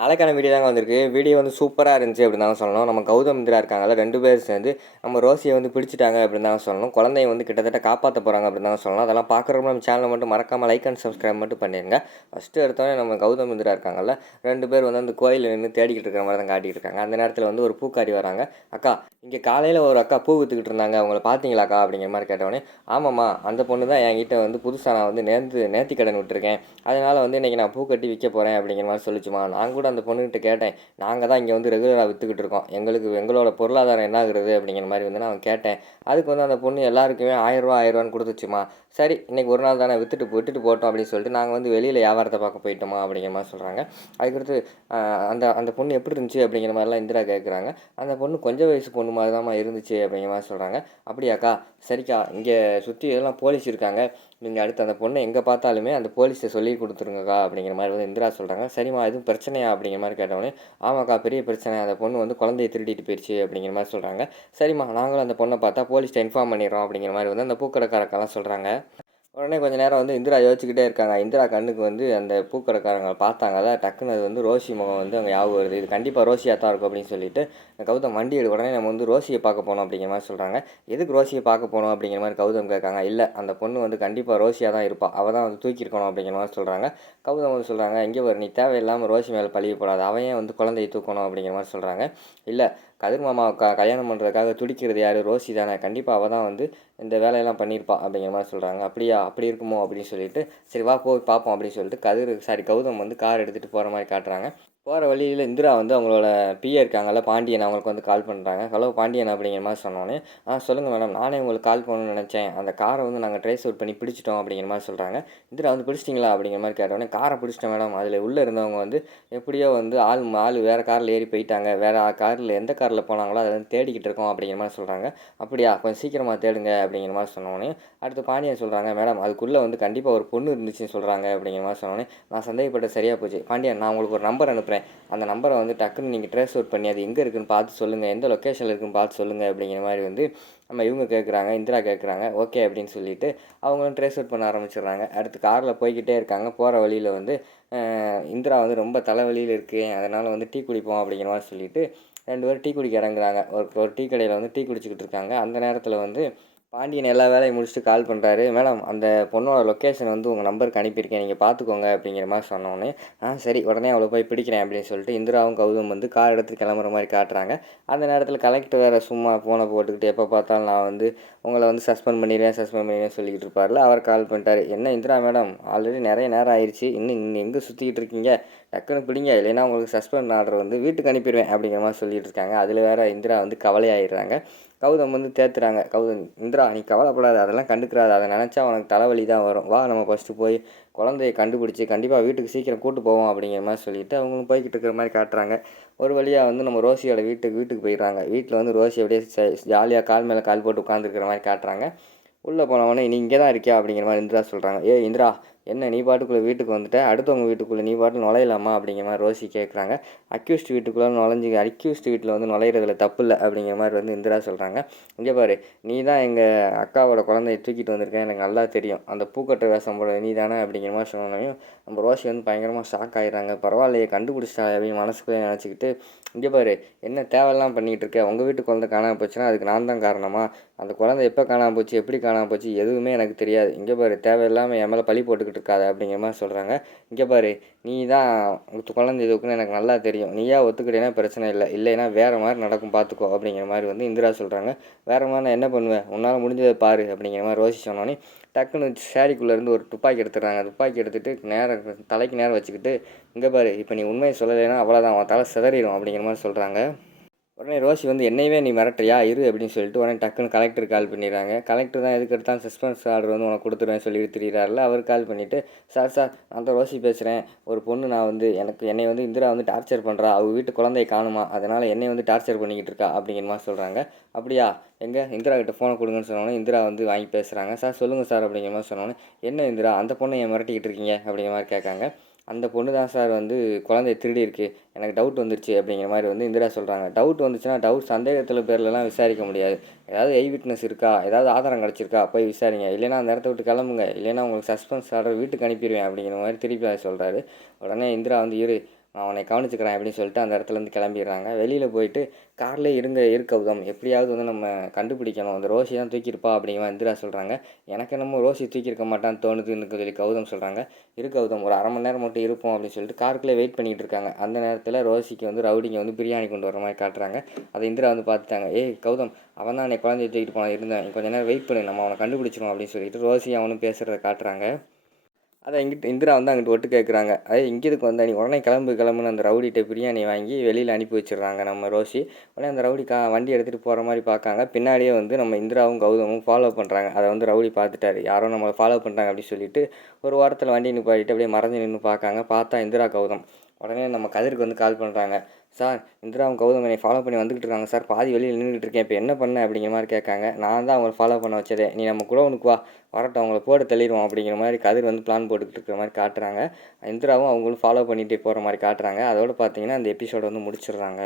நாளைக்கான வீடியோ தாங்க வந்திருக்கு. வீடியோ வந்து சூப்பராக இருந்துச்சு அப்படின்னு தாங்க சொல்லணும். நம்ம கௌதம் இந்திரா இருக்காங்கல்ல 2 பேர் சேர்ந்து நம்ம ரோசியை வந்து பிடிச்சிட்டாங்க அப்படின்னு தாங்க சொல்லணும். குழந்தைய வந்து கிட்டத்தட்ட காப்பாற்ற போகிறாங்க அப்படின்னு தாங்க சொல்லணும். அதெல்லாம் பார்க்குறப்ப நம்ம சேனலை மட்டும் மறக்காமல் லைக் அண்ட் சப்ஸ்கிரைப் மட்டும் பண்ணிடுங்க. ஃபஸ்ட்டு எடுத்தோடனே நம்ம கௌதம் இந்திரா இருக்காங்கல்ல 2 பேர் வந்து அந்த கோயிலில் நின்று தேடிக்கிட்டு இருக்கிற மாதிரி தான் காட்டிகிட்டு இருக்காங்க. அந்த நேரத்தில் வந்து ஒரு பூக்காரி வராங்க. அக்கா, இங்கே காலையில் ஒரு அக்கா பூ விற்றுக்கிட்டு இருந்தாங்க, அவங்கள பார்த்தீங்களாக்கா அப்படிங்கிற மாதிரி கேட்டவொடனே, ஆமாம்மா அந்த பொண்ணு தான் என்கிட்ட வந்து புதுசாக நான் வந்து நேர்த்தி கடன் விட்டுருக்கேன், அதனால் வந்து இன்றைக்கி நான் பூ கட்டி விற்க போகிறேன் அப்படிங்கிற மாதிரி சொல்லிச்சுமா. நான் கூட அந்த பொண்ணுகிட்ட கேட்டேன், நாங்கள் தான் இங்கே வந்து ரெகுலராக விற்றுக்கிட்டு இருக்கோம், எங்களோட பொருளாதாரம் என்ன ஆகுறது அப்படிங்கிற மாதிரி வந்து நான் கேட்டேன். அதுக்கு வந்து அந்த பொண்ணு எல்லாருக்குமே 1000 1000 கொடுத்துச்சுமா. சரி, இன்றைக்கி ஒரு நாள் தானே விட்டுட்டு போட்டோம் அப்படின்னு சொல்லிட்டு நாங்கள் வந்து வெளியில் வியாபாரத்தை பார்க்க போயிட்டோமா அப்படிங்கிற மாதிரி சொல்கிறாங்க. அதுக்கடுத்து அந்த அந்த பொண்ணு எப்படி இருந்துச்சு அப்படிங்கிற மாதிரிலாம் இந்திரா கேட்குறாங்க. அந்த பொண்ணு கொஞ்சம் வயசு பொண்ணு மாதிரி தான்மா இருந்துச்சு அப்படிங்கிற மாதிரி சொல்கிறாங்க. அப்படியாக்கா, சரிக்கா, இங்கே சுற்றி எல்லாம் போலீஸ் இருக்காங்க, நீங்கள் அடுத்து அந்த பொண்ணை எங்கே பார்த்தாலுமே அந்த போலீஸை சொல்லி கொடுத்துருங்கக்கா அப்படிங்கிற மாதிரி வந்து இந்திரா சொல்கிறாங்க. சரிம்மா, எதுவும் பிரச்சனையா அப்படிங்கிற மாதிரி கேட்டவொடனே, ஆமாக்கா பெரிய பிரச்சனை, அந்த பொண்ணு வந்து குழந்தைய திருடிட்டு போயிடுச்சு அப்படிங்கிற மாதிரி சொல்கிறாங்க. சரிம்மா, நாங்களும் அந்த பொண்ணை பார்த்தா போலீஸ்ட்ட இன்ஃபார்ம் பண்ணிடுறோம் அப்படிங்கிற மாதிரி வந்து அந்த பூக்கடைக்காரக்கெல்லாம் சொல்கிறாங்க. உடனே கொஞ்சம் நேரம் வந்து இந்திரா யோசிச்சுக்கிட்டே இருக்காங்க. இந்திரா கண்ணுக்கு வந்து அந்த பூக்கடைக்காரங்க பார்த்தாங்கல்ல, டக்குன்னு அது வந்து ரோசி முகம் வந்து அங்கே ஞாபகம் வருது. இது கண்டிப்பாக ரோசியாக தான் இருக்கும் அப்படின்னு சொல்லிட்டு கௌதம் வண்டி எடு, உடனே நம்ம வந்து ரோசியை பார்க்க போனோம் அப்படிங்கிற மாதிரி சொல்கிறாங்க. எதுக்கு ரோசியை பார்க்க போனோம் அப்படிங்கிற மாதிரி கௌதம் கேட்காங்க. இல்லை, அந்த பொண்ணு வந்து கண்டிப்பாக ரோசியாக தான் இருப்பாள், அவள் தான் வந்து தூக்கியிருக்கணும் அப்படிங்கிற மாதிரி சொல்கிறாங்க. கௌதம் வந்து சொல்கிறாங்க, இங்கே வர, நீ தேவையில்லாமல் ரோசி மேலே பழிய போடாது, அவன் ஏன் வந்து குழந்தையை தூக்கணும் அப்படிங்கிற மாதிரி சொல்கிறாங்க. இல்லை, கதிர் மாமாவை கல்யாணம் பண்ணுறதுக்காக துடிக்கிறது யார், ரோசி தானே, கண்டிப்பாக அவள் தான் வந்து இந்த வேலையெல்லாம் பண்ணியிருப்பா அப்படிங்கிற மாதிரி சொல்கிறாங்க. அப்படியா, அப்படி இருக்குமோ அப்படின்னு சொல்லிட்டு, சரி வா போய் பார்ப்போம் அப்படின்னு சொல்லிட்டு கௌதம் வந்து கார் எடுத்துகிட்டு போகிற மாதிரி காட்டுறாங்க. போகிற வழியில் இந்திரா வந்து அவங்களோட பிஏ இருக்காங்கல்ல பாண்டியன், அவங்களுக்கு வந்து கால் பண்ணுறாங்க. ஹலோ பாண்டியன் அப்படிங்கிற மாதிரி சொன்னோன்னே, சொல்லுங்கள் மேடம், நானே உங்களுக்கு கால் பண்ணணும்னு நினச்சேன், அந்த காரை வந்து நாங்கள் ட்ரேஸ் அவுட் பண்ணி பிடிச்சிட்டோம் அப்படிங்கிற மாதிரி சொல்கிறாங்க. இந்திரா வந்து பிடிச்சிட்டிங்களா அப்படிங்கிற மாதிரி கேட்டோடனே, காரை பிடிச்சிட்டோம் மேடம், அதில் உள்ளே இருந்தவங்க வந்து எப்படியோ வந்து ஆள் வேறு காரில் ஏறி போயிட்டாங்க, வேறு காரில் எந்த காரில் போனாங்களோ அதை வந்து தேடிக்கிட்டு இருக்கோம் அப்படிங்கிற மாதிரி சொல்கிறாங்க. அப்படியா, கொஞ்சம் சீக்கிரமாக தேடுங்க அப்படிங்கிற மாதிரி சொன்னோன்னே, அடுத்து பாண்டியன் சொல்கிறாங்க, மேடம் அதுக்குள்ளே வந்து கண்டிப்பாக ஒரு பொண்ணு இருந்துச்சுன்னு சொல்கிறாங்க அப்படிங்கிற மாதிரி சொன்னோன்னே, நான் சந்தேகப்பட்ட சரியாக போச்சு பாண்டியன், நான் உங்களுக்கு ஒரு நம்பர் அனுப்புகிறேன், அந்த நம்பரை வந்து டக்குன்னு நீங்கள் ட்ரேஸ் அவுட் பண்ணி அது எங்கே இருக்குதுன்னு பார்த்து சொல்லுங்கள், எந்த லொக்கேஷனில் இருக்குதுன்னு பார்த்து சொல்லுங்கள் அப்படிங்கிற மாதிரி வந்து நம்ம இவங்க கேட்குறாங்க, இந்திரா கேட்குறாங்க. ஓகே அப்படின்னு சொல்லிட்டு அவங்களும் ட்ரேஸ் அவுட் பண்ண ஆரம்பிச்சிடுறாங்க. அடுத்து காரில் போய்கிட்டே இருக்காங்க. போகிற வழியில் வந்து இந்திரா வந்து ரொம்ப தலைவலியில் இருக்குது, அதனால் வந்து டீ குடிப்போம் அப்படிங்கிற மாதிரி சொல்லிவிட்டு 2 பேரும் டீ குடிக்க இறங்குறாங்க. ஒரு டீ கடையில் வந்து டீ குடிச்சிக்கிட்டு இருக்காங்க. அந்த நேரத்தில் வந்து பாண்டியன் எல்லா வேலையும் முடிச்சுட்டு கால் பண்ணுறாரு. மேடம், அந்த பொண்ணோட லொக்கேஷன் வந்து உங்கள் நம்பருக்கு அனுப்பியிருக்கேன், நீங்கள் பார்த்துக்கோங்க அப்படிங்கிற மாதிரி சொன்னோன்னே, சரி, உடனே அவளை போய் பிடிக்கிறேன் அப்படின்னு சொல்லிட்டு இந்திராவும் கௌதம் வந்து கார் எடுத்து கிளம்புற மாதிரி காட்டுறாங்க. அந்த நேரத்தில் கலெக்டர் வேறு சும்மா ஃபோனை போட்டுக்கிட்டு எப்போ பார்த்தாலும் நான் வந்து உங்களை வந்து சஸ்பெண்ட் பண்ணிடுறேன் சொல்லிக்கிட்டு இருப்பார்ல, அவர் கால் பண்ணிட்டார். என்ன இந்திரா மேடம், ஆல்ரெடி நிறைய நேரம் ஆயிடுச்சு, இன்னும் எங்கே சுற்றிக்கிட்டு இருக்கீங்க, டக்குன்னு பிடிங்க, இல்லைன்னா உங்களுக்கு சஸ்பெண்ட் ஆர்டர் வந்து வீட்டுக்கு அனுப்பிடுவேன் அப்படிங்கிற மாதிரி சொல்லிட்டு இருக்காங்க. அதில் வேறு இந்திரா வந்து கவலையாயிடுறாங்க. கௌதம் வந்து தேத்துறாங்க. கௌதம், இந்திரா நீ கவலைப்படாத, அதெல்லாம் கண்டுக்கிறாத, அதை நினச்சா உனக்கு தலைவலி தான் வரும், வா நம்ம ஃபஸ்ட்டு போய் குழந்தைய கண்டுபிடிச்சி கண்டிப்பாக வீட்டுக்கு சீக்கிரம் கூட்டு போவோம் அப்படிங்கிற மாதிரி சொல்லிவிட்டு அவங்களும் போய்கிட்டு இருக்கிற மாதிரி காட்டுறாங்க. ஒரு வழியாக வந்து நம்ம ரோசியோட வீட்டுக்கு போயிடுறாங்க. வீட்டில் வந்து ரோசி அப்படியே ஜாலியாக கால் மேலே கால் போட்டு உட்காந்துருக்கிற மாதிரி காட்டுறாங்க. உள்ளே போனவொடனே, நீ இங்கே தான் இருக்கியா அப்படிங்கிற மாதிரி இந்திரா சொல்கிறாங்க. இந்திரா, என்ன நீ பாட்டுக்குள்ளே வீட்டுக்கு வந்துட்ட, அடுத்தவங்க வீட்டுக்குள்ளே நீ பாட்டு நுழையலாமா அப்படிங்கிற மாதிரி ரோசி கேட்குறாங்க. அக்யூஸ்ட் வீட்டுக்குள்ளே நுழைஞ்சி அக்யூஸ்ட் வீட்டில் வந்து நுழையிறதுல தப்பு இல்லை அப்படிங்கிற மாதிரி வந்து இந்திரா சொல்கிறாங்க. இங்கே பாரு, நீ தான் எங்கள் அக்காவோட குழந்தைய தூக்கிட்டு வந்திருக்கேன், எனக்கு நல்லா தெரியும், அந்த பூக்கட்டை வேஷம் போட நீ தானே அப்படிங்கிற மாதிரி சொன்னோன்னையும் நம்ம ரோசி வந்து பயங்கரமாக ஷாக் ஆகிடுறாங்க. பரவாயில்லையே, கண்டுபிடிச்சிட்டா அப்படின்னு மனசுக்குள்ளே நினச்சிக்கிட்டு, இங்கே பாரு, என்ன தேவையெல்லாம் பண்ணிகிட்டு இருக்க, உங்கள் வீட்டு குழந்தை காணாமல் போச்சுன்னா அதுக்கு நான் தான் காரணமா, அந்த குழந்தை எப்போ காணாமல் போச்சு, எப்படி காணாமல் போச்சு, எதுவுமே எனக்கு தெரியாது, இங்கே பாரு, தேவையில்லாமல் என் மேலே பழி போட்டுக்கிட்டு இருக்காது அப்படிங்கிற மாதிரி சொல்கிறாங்க. இங்கே பாரு, நீ தான் குழந்தை இதுக்குன்னு எனக்கு நல்லா தெரியும், நீயா ஒத்துக்கிட்டேன்னா பிரச்சனை இல்லை, இல்லைன்னா வேறு மாதிரி நடக்கும் பார்த்துக்கோ அப்படிங்கிற மாதிரி வந்து இந்திரா சொல்கிறாங்க. வேறு மாதிரி நான் என்ன பண்ணுவேன், உன்னால் முடிஞ்சதை பாரு அப்படிங்கிற மாதிரி ரோசி சொன்னோன்னே, டக்குன்னு ஷேரிக்குள்ளேருந்து ஒரு துப்பாக்கி எடுத்துடுறாங்க. துப்பாக்கி எடுத்துகிட்டு தலைக்கு நேரம் வச்சுக்கிட்டு, இங்கே பாரு, இப்போ நீ உண்மையை சொல்லலைன்னா அவ்வளோதான், அவன் தலை சிதறிடும் அப்படிங்கிற மாதிரி சொல்கிறாங்க. உடனே ரோசி வந்து, என்னையவே நீ மிரட்டுறியா இரு அப்படின்னு சொல்லிட்டு உடனே டக்குன்னு கலெக்டர் கால் பண்ணிடுறாங்க. கலெக்டர் தான் எதுக்கு எடுத்தாலும் சஸ்பென்ஸ் ஆர்டர் வந்து உனக்கு கொடுத்துருவேன் சொல்லிட்டு திரியிறாருல, அவர் கால் பண்ணிவிட்டு, சார் நான் தான் ரோசி பேசுகிறேன், ஒரு பொண்ணு நான் வந்து என்னை வந்து இந்திரா வந்து டார்ச்சர் பண்ணுறா, அவங்க வீட்டு குழந்தைய காணுமா, அதனால் என்னை வந்து டார்ச்சர் பண்ணிக்கிட்டு இருக்கா அப்படிங்கிற மாதிரி சொல்கிறாங்க. அப்படியா, எங்கே இந்திரா கிட்ட ஃபோனை கொடுங்கன்னு சொன்னோன்னே இந்திரா வந்து வாங்கி பேசுகிறாங்க. சார் சொல்லுங்கள் சார் அப்படிங்கிற மாதிரி சொன்னோன்னே, என்ன இந்திரா அந்த பொண்ணை ஏன் மிரட்டிக்கிட்டு இருக்கீங்க அப்படிங்கிற மாதிரி கேட்காங்க. அந்த பொண்ணு தான் சார் வந்து குழந்தைய திருடி இருக்குது, எனக்கு டவுட் வந்துருச்சு அப்படிங்கிற மாதிரி வந்து இந்திரா சொல்கிறாங்க. டவுட் வந்துச்சுன்னா சந்தேகத்தில் பேர்லலாம் விசாரிக்க முடியாது, ஏதாவது விட்னஸ் இருக்கா, ஏதாவது ஆதாரம் கிடச்சிருக்கா போய் விசாரிங்க, இல்லைன்னா அந்த இடத்த விட்டு கிளம்புங்க, இல்லைன்னா உங்களுக்கு சஸ்பென்ஸ் ஆர்டர் வீட்டுக்கு அனுப்பிடுவேன் அப்படிங்கிற மாதிரி திருப்பி அதை சொல்கிறாரு. உடனே இந்திரா வந்து, இரு நான் அவனை கவனிச்சுக்கிறேன் அப்படின்னு சொல்லிட்டு அந்த இடத்துலேருந்து கிளம்பிடுறாங்க. வெளியில் போயிட்டு கார்லேயே இரு கௌதம், எப்படியாவது வந்து நம்ம கண்டுபிடிக்கணும், அந்த ரோசி தான் தூக்கியிருப்பா அப்படிங்கிற இந்திரா சொல்கிறாங்க. எனக்கு என்னமோ ரோசி தூக்கியிருக்க மாட்டான்னு தோணுதுன்னு சொல்லி கௌதம் சொல்கிறாங்க. கௌதம், ஒரு 1/2 மணி நேரம் மட்டும் இருப்போம் அப்படின்னு சொல்லிட்டு காருக்குள்ளே வெயிட் பண்ணிகிட்டு இருக்காங்க. அந்த நேரத்தில் ரோசிக்கு வந்து ரவுடிங்க வந்து பிரியாணி கொண்டு வர மாதிரி காட்டுறாங்க. அதை இந்திரா வந்து பார்த்துட்டாங்க. கௌதம், அவன் தான் என்னை குழந்தைய தூக்கிட்டு போன இருந்தேன், கொஞ்சம் நேரம் வெயிட் பண்ணி நம்ம அவனை கண்டுபிடிச்சிரும் அப்படின்னு சொல்லிட்டு ரோசி அவனும் பேசுகிறத காட்டுறாங்க. அதை இங்கிட்டு இந்திரா வந்து அங்கிட்டு ஒட்டு கேட்குறாங்க. இங்கே இதுக்கு வந்தா நீ உடனே கிளம்புன்னு அந்த ரவுடிகிட்ட பிரியாணி வாங்கி வெளியில் அனுப்பி வச்சிடுறாங்க நம்ம ரோசி. உடனே அந்த ரவுடி வண்டி எடுத்துகிட்டு போகிற மாதிரி பார்க்காங்க. பின்னாடியே வந்து நம்ம இந்திராவும் கௌதமும் ஃபாலோ பண்ணுறாங்க. அதை வந்து ரவுடி பார்த்துட்டாரு, யாரோ நம்மளை ஃபாலோ பண்ணுறாங்க அப்படின்னு சொல்லிட்டு ஒரு ஓரத்தில் வண்டி நிப்பாட்டிட்டு அப்படியே மறைஞ்சு நின்று பார்க்காங்க. பார்த்தா இந்திரா கௌதம். உடனே நம்ம கதிருக்கு வந்து கால் பண்ணுறாங்க. சார், இந்திராவும் கௌதம் என்னை ஃபாலோ பண்ணி வந்துக்கிட்டு இருக்காங்க சார், பாதி வெளியில் நின்றுட்டு இருக்கேன், இப்போ என்ன பண்ண அப்படிங்கிற மாதிரி கேட்காங்க. நான் தான் அவங்களை ஃபாலோ பண்ண வச்சதே, நீ நம்ம கூட உனக்கு வா, வரட்டும் அவங்கள போட்டு தள்ளிடுவோம் அப்படிங்கிற மாதிரி கதிர் வந்து பிளான் போட்டுக்கிட்டு இருக்கிற மாதிரி காட்டுறாங்க. இந்திராவும் அவங்களும் ஃபாலோ பண்ணிகிட்டே போகிற மாதிரி காட்டுறாங்க. அதோடு பார்த்தீங்கன்னா அந்த எபிசோடு வந்து முடிச்சிடுறாங்க.